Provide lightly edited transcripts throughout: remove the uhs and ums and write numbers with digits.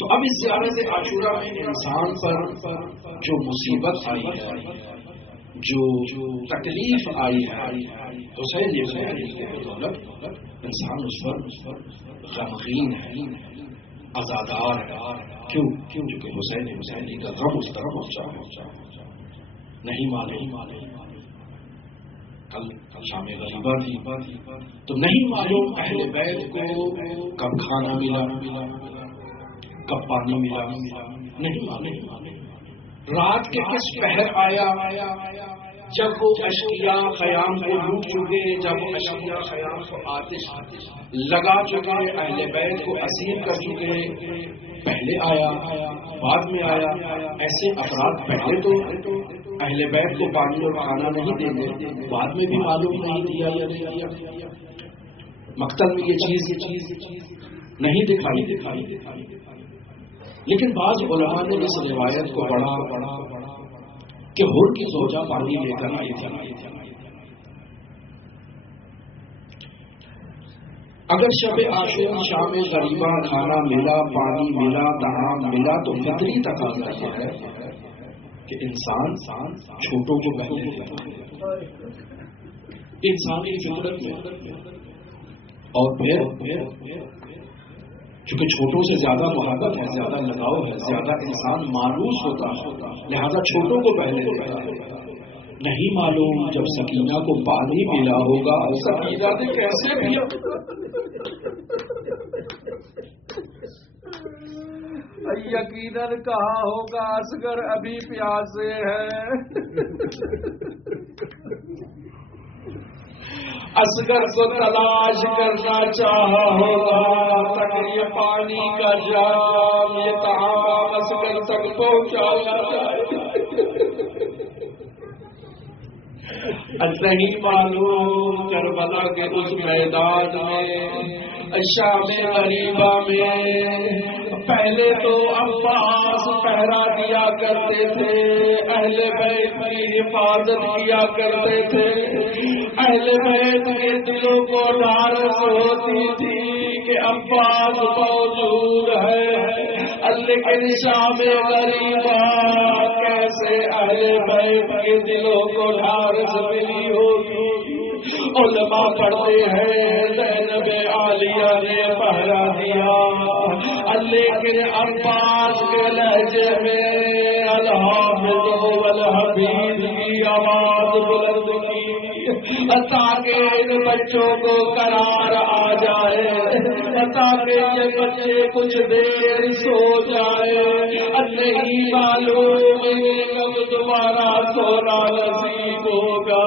تو اب اس زیارت عاشورہ میں انسان پر جو مصیبت آئی ہے، جو تکلیف آئی ہے، حسین ابن کی بدولت انسان اس پر غمگین ہے، عزادار ہے۔ کیوں؟ کیونکہ حسین کا غم اس طرح پہنچا نہیں معلوم۔ کل شام غریبہ تھی تو نہیں معلوم اہل بیت کو کب کھانا ملا، کب پانی ملا، نہیں معلوم۔ رات کے کس پہر آیا جب وہ اشقیاء خیام کو لوٹ چکے، جب وہ اشقیاء خیام کو آتش لگا چکے، اہل بیت کو اسیر کر چکے، پہلے آیا بعد میں آیا۔ ایسے افراد پہلے تو اہل بیت کو پانی اور کھانا نہیں دیں گے، بعد میں بھی معلوم نہیں دیا یا نہیں دیا، مقتل میں یہ چیز نہیں دکھائی۔ لیکن بعض علماء نے اس روایت کو پڑھا کہ ہر کی زوجہ پانی لے کر آئی تھی۔ اگر شب عاشور شام غریبہ کھانا ملا، پانی ملا، طعام ملا، تو فطری تقاضا یہ ہے کہ انسان چھوٹوں کو پہلے دیتا ہے، انسانی فطرت میں۔ اور پھر چونکہ چھوٹوں سے زیادہ محبت ہے، زیادہ لگاؤ ہے، زیادہ انسان مانوس ہوتا ہے، لہذا چھوٹوں کو پہلے دیتا ہے۔ نہیں معلوم جب سکینہ کو پانی ملا ہوگا، سکینہ نے کیسے پیا؟ یقیناً کہا ہوگا اصغر ابھی پیاسے ہے، اصغر کو تلاش کرنا چاہا ہوگا، تک یہ پانی کا جام، یہ طعام اصغر تک پہنچایا جائے۔ نہیں معلوم کربلا کے اس میدان میں، شام غریبہ میں پہلے تو عباس پہرا دیا کرتے تھے، اہل بیت کی حفاظت کیا کرتے تھے، اہل بیت کے دلوں کو ڈھارس ہوتی تھی کہ عباس موجود ہے، لیکن شام غریبہ کیسے اہل بیت کے دلوں کو ڈھارس ملی ہوگی؟ علماء پڑھتے ہیں زینب عالیہ نے پہرا دیا، لیکن عباس کے لہجے میں الحافظ والحبیب کی آواز بلند کی تاکہ ان بچوں کو قرار آ جائے، تاکہ یہ بچے کچھ دیر سو جائے۔ نہیں معلوم کب دوبارہ سونا نصیب ہوگا،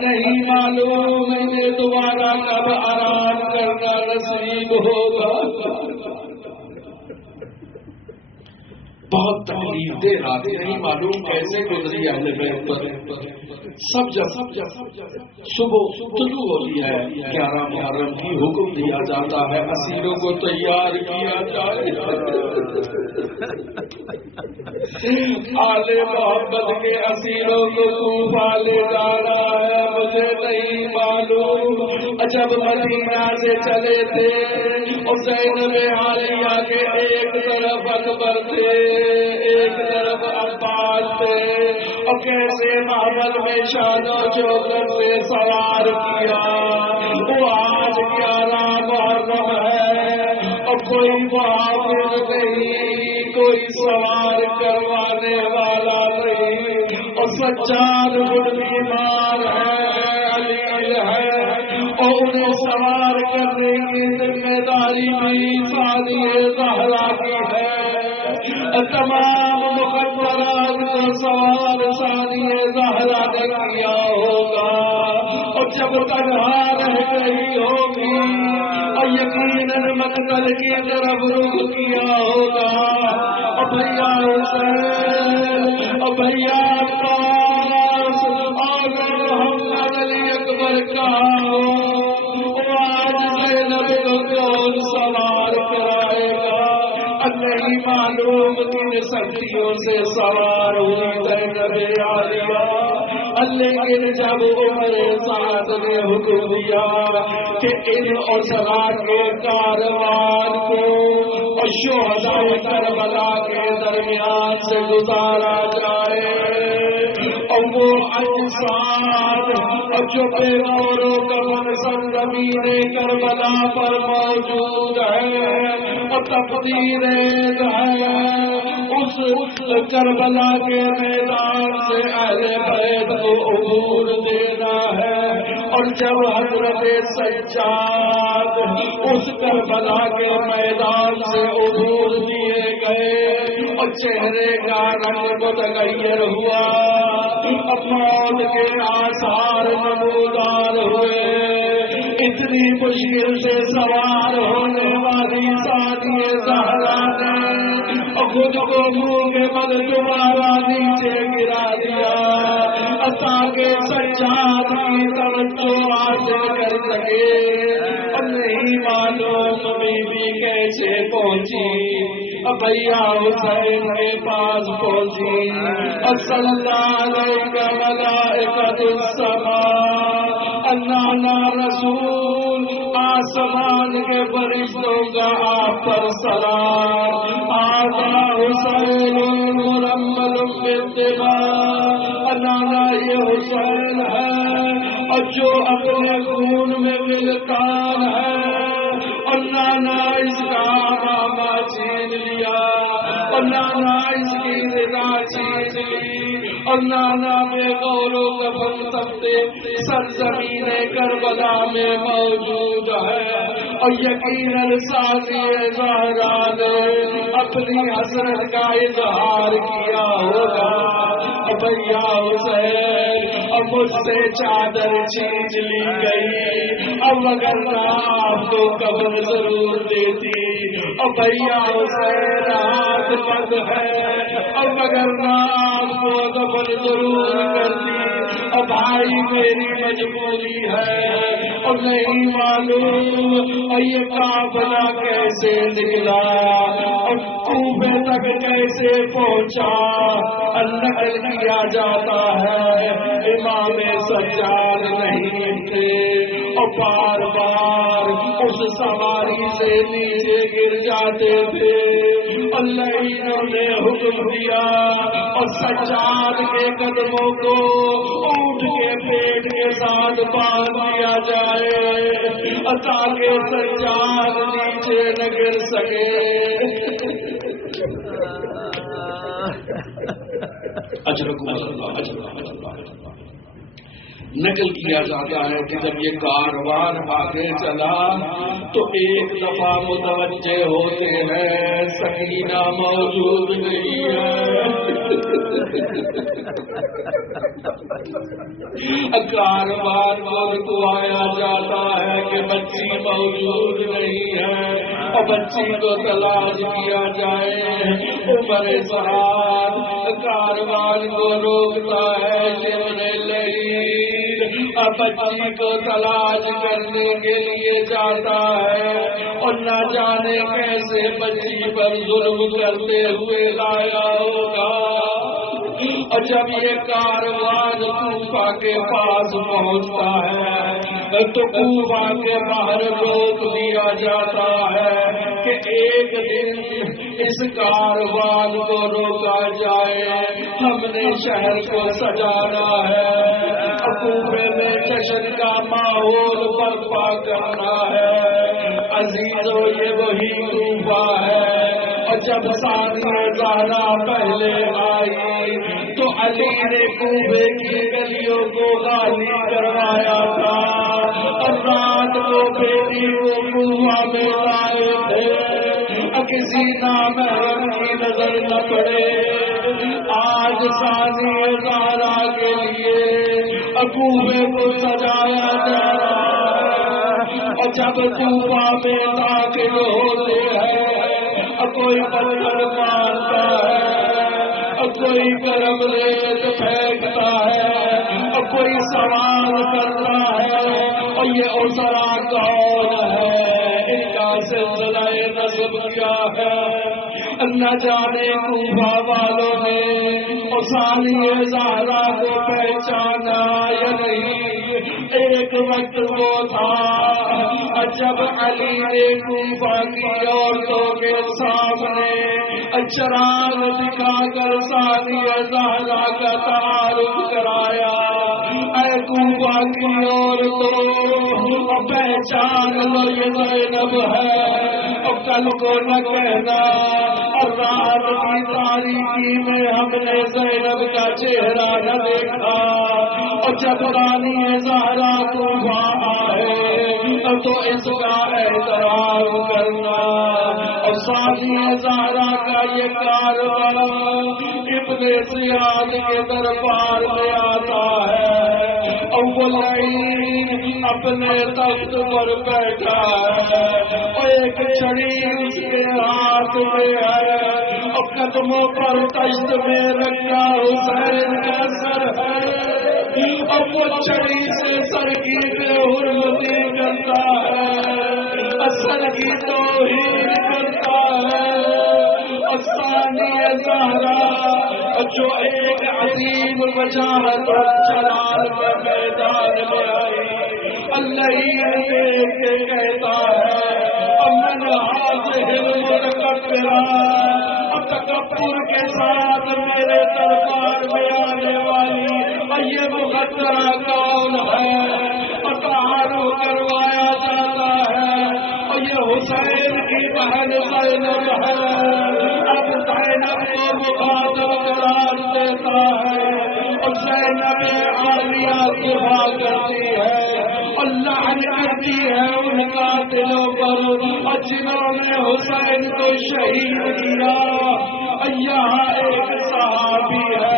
نہیں معلوم انہیں دوبارہ کب آرام کرنا نصیب ہوگا۔ بہت تکلیف دہ رات، نہیں معلوم کیسے گزری اہل بیت پر۔ سب جب صبح طلوع ہوتی ہے، 11 محرم کی حکم دیا جاتا ہے اسیروں کو تیار کیا جائے۔ آل محمد کے اسیروں کو کوفہ لے جا رہا ہے، مجھے نہیں معلوم۔ جب مدینہ سے چلے تھے زینب عالیہ کے ایک طرف اکبر تھے، ایک طرف عباس تھے، اور کیسے محمد میں شان و شوکت سے سوار کیا۔ وہ آج 11 محرم ہے اور کوئی محافظ نہیں، کوئی سوار کروانے والا نہیں، اور سجاد خود بیمار ہے، علی ہے، اور انہیں سوار کرنے کی ذمہ داری بھی ثانیہ زہرا کی ہے۔ تمام مقدرات کو سوار ثانیہ زہرا نے کیا ہوگا، اور جب تنہا رہ گئی ہوگی اور یقیناً مقتل کی طرف رخ کیا ہوگا، اور بھیا حسین اور بھیا عباس اور محمد علی اکبر کا آج زینب کو کون سوار کرائے گا؟ نہیں معلوم کن سختیوں سے سوار ہوئی زینب عالیہ، لیکن جب عمر سعد نے حکم دیا کہ ان اسرا کے کاروان کو اور شہداء کربلا کے درمیان سے گزارا جائے، اور وہ اجساد اور جو بے غور و کفن سرزمین کربلا پر موجود ہے اور تقدیر ہے، اس کربلا کے میدان سے اہل بیت کو عبور دینا ہے۔ اور جب حضرت سجاد اس کربلا کے میدان سے عبور دیے گئے اور چہرے کا رنگ متغیر ہوا، موت کے آثار نمودار ہوئے، اتنی مشکل سے سوار ہونے والی ثانیہ زہرا نے خود کو منہ کے بل دوبارہ نیچے گرا دیا تاکہ سجاد کی توجہ حاصل کر سکے، اور نہیں معلوم بیوی کیسے پہنچی، بھیا حسین کے پاس پہنچی، صلی علیہ ملائکۃ السماء، اللہ رسول آسمان کے فرشتوں کا آپ پر سلام، آقا حسین مرمل بالدماء، اللہ یہ حسین ہے اور جو اپنے خون میں گلتان ہے، اور نانا اس کا امامہ چھین لیا، اور نانا اس کی رضا چھین لی، اور نانا میں غور و کفن سبتے سرزمین کربلا میں موجود ہے، اور یقیناً ساتھی زہرا نے اپنی حسرت کا اظہار کیا ہوگا، بھیا حسین اور مجھ سے چادر چھین لی گئی، اب اگر آپ کو قبر ضرور دیتی، اور بھیا حسین ہاتھ بند ہے، اب اگر آپ کو قبر ضرور کرتی، اور بھائی میری مجبوری ہے، اور نہیں معلوم اور یہ قافلہ کیسے نکلا اور کوفے تک کیسے پہنچا، نقل کیا جاتا ہے امام سجاد نہیں تھے، اور بار بار اس سواری سے نیچے گر جاتے تھے، اللہ نے حکم دیا اور سجاد کے قدموں کو اونٹ کے پیٹ کے ساتھ باندھ دیا جائے تاکہ سجاد نیچے نہ گر سکے۔ نقل کیا جاتا ہے کہ جب یہ کاروان آگے چلا تو ایک دفعہ متوجہ ہوتے ہیں سکینہ موجود نہیں ہے، کاروان کو رکوایا جاتا ہے کہ بچی موجود نہیں ہے، اور بچی کو تلاش کیا جائے، عمر سعد کاروان کو روکتا ہے، جبن لیل بچی کو تلاش کرنے کے لیے جاتا ہے، اور نہ جانے کیسے بچی پر ظلم کرتے ہوئے لایا ہوگا، اور جب یہ کاروان کوفہ کے پاس پہنچتا ہے تو کوفہ کے باہر روک دیا جاتا ہے کہ ایک دن اس کاروان کو روکا جائے، ہم نے شہر کو سجانا ہے، کوفے میں جشن کا ماحول برپا کرنا ہے، عزیزو یہ وہی کوفہ ہے، اور جب ثانیہ زہرا پہلے آئی تو علی نے کوفے کی گلیوں کو خالی کروایا تھا، اور رات کو بیٹی کو کوفہ میں لائے تھے، کسی نامحرم کی نظر نہ پڑے۔ آج ثانیہ زہرا کے لیے کوفے کو سجایا جا رہا ہے، اور جب کوفہ میں داخل ہوتے ہیں کوئی پتھر مارتا ہے، کوئی گرم ریت پھینکتا ہے، کوئی سوال کرتا ہے، اور یہ اسرا کون ہے، ان کا سلسلہ نسب کیا ہے، نہ جانے کوفہ والوں نے ثانیہ زہرا کو پہچانا یا نہیں، ایک وقت وہ تھا جب علی نے کوفہ کی عورتوں کے سامنے چراغ دکھا کر ثانیہ زہرا کا تعارف کرایا. اے کوفہ کی عورتوں پہچان لو یہ زینب ہے اور کل کو نہ کہنا اور رات کی تاریکی میں ہم نے زینب کا چہرہ نہ دیکھا اور جب رانی زہرا کوفہ آئے تو اس کا احترام کرنا. اور ثانیہ زہرا کا یہ کارواں ابن زیاد کے دربار میں آتا ہے. اولین اپنے تخت پر بیٹھا ہے اور ایک چھڑی اس کے ہاتھ میں ہے اور قدموں پر تشت میں رکھا حسین کا سر ہے. اب وہ چھڑی سے سر کی بے حرمتی کرتا ہے, سر کی توہین کرتا ہے. اور ثانیہ زہرا جو ایک عظیم وجاہت اور جلال کے میدان میں آئی, اللہ ہی کے کہتا ہے من هذه المتکبرہ, تکبر کے ساتھ میرے دربار میں آنے والی یہ مقدرہ کون ہے, تعارف کروایا جاتا ہے اور یہ حسین کی بہن زینب ہے. اب زینب کو مخاطب قرار دیتا ہے اور زینب عالیہ دفاع کرتی ہے اور لعن کرتی ہے ان قاتلوں پر اور جنہوں نے حسین کو شہید کیا. یہاں ایک صحابی ہے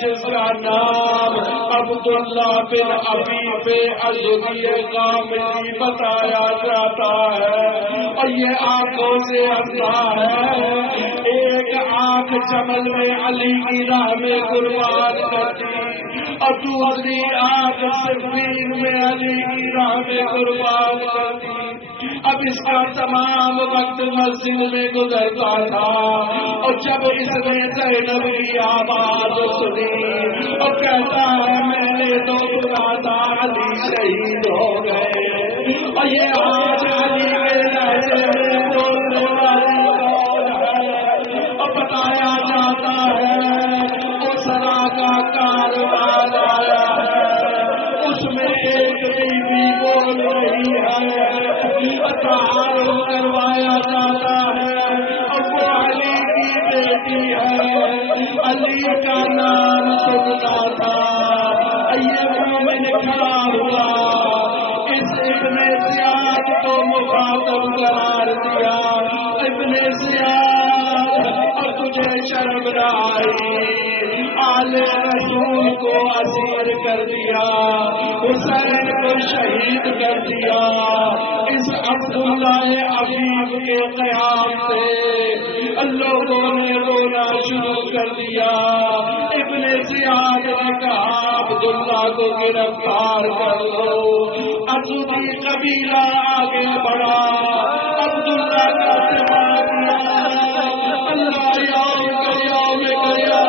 جس کا نام عبداللہ بن عبیب الجوزی غامدی بتایا جاتا ہے اور یہ آنکھوں سے اندھا ہے. ایک آنکھ جمل میں علی کی راہ میں قربان کرتی اور دوسری آنکھ صفین میں علی کی راہ میں قربان کرتی. اب اس کا تمام وقت مسجد میں گزرتا تھا اور جب اس نے زینب کی آواز سنی اور کہتا ہے میں نے تو سنا تھا علی شہید ہو گئے اور یہ آج علی کے لہجے میں بولنے والی کون ہے اور بتایا جاتا ہے اس راہ کا کاروبار آیا ہے, اس میں ایک بیوی بول رہی ہے, تعارف کروایا جاتا ہے اور وہ علی کی بیٹی ہے. علی کا نام سنتا تھا. یہ مومن کھڑا ہوا اس ابن زیاد کو مخاطب قرار دیا. ابن زیاد اور تجھے شرم نہ آئی, آل رسول کو اسیر کر دیا, حسین کو شہید کر دیا. اس عبداللہ عبیب کے قیام سے لوگوں نے رونا شروع کر دیا. ابن زیاد نے کہا عبداللہ کو گرفتار کر لو. اسودی قبیلہ آگے بڑھا, عبداللہ کا دفاع کیا. اللہ یوم گیا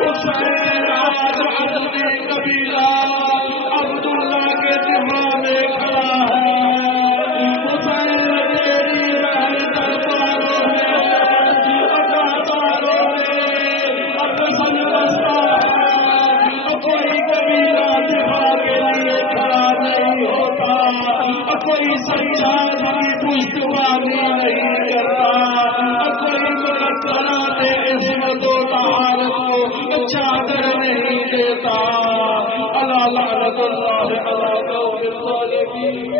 حسین آج اسودی قبیلہ عبداللہ کے دفاع میں کھڑا ہے. حسین تیری رہن درباروں میں اقداروں میں اقسم بستا ہے. کوئی قبیلہ دفاع کے لیے کھڑا نہیں ہوتا, کوئی سجاد کی پشتوانی نہیں کرتا, کوئی مقدرات عصمت و طہارت کو چادر نہیں دیتا. اللہ لعنت اللہ علی قوم الظالمین.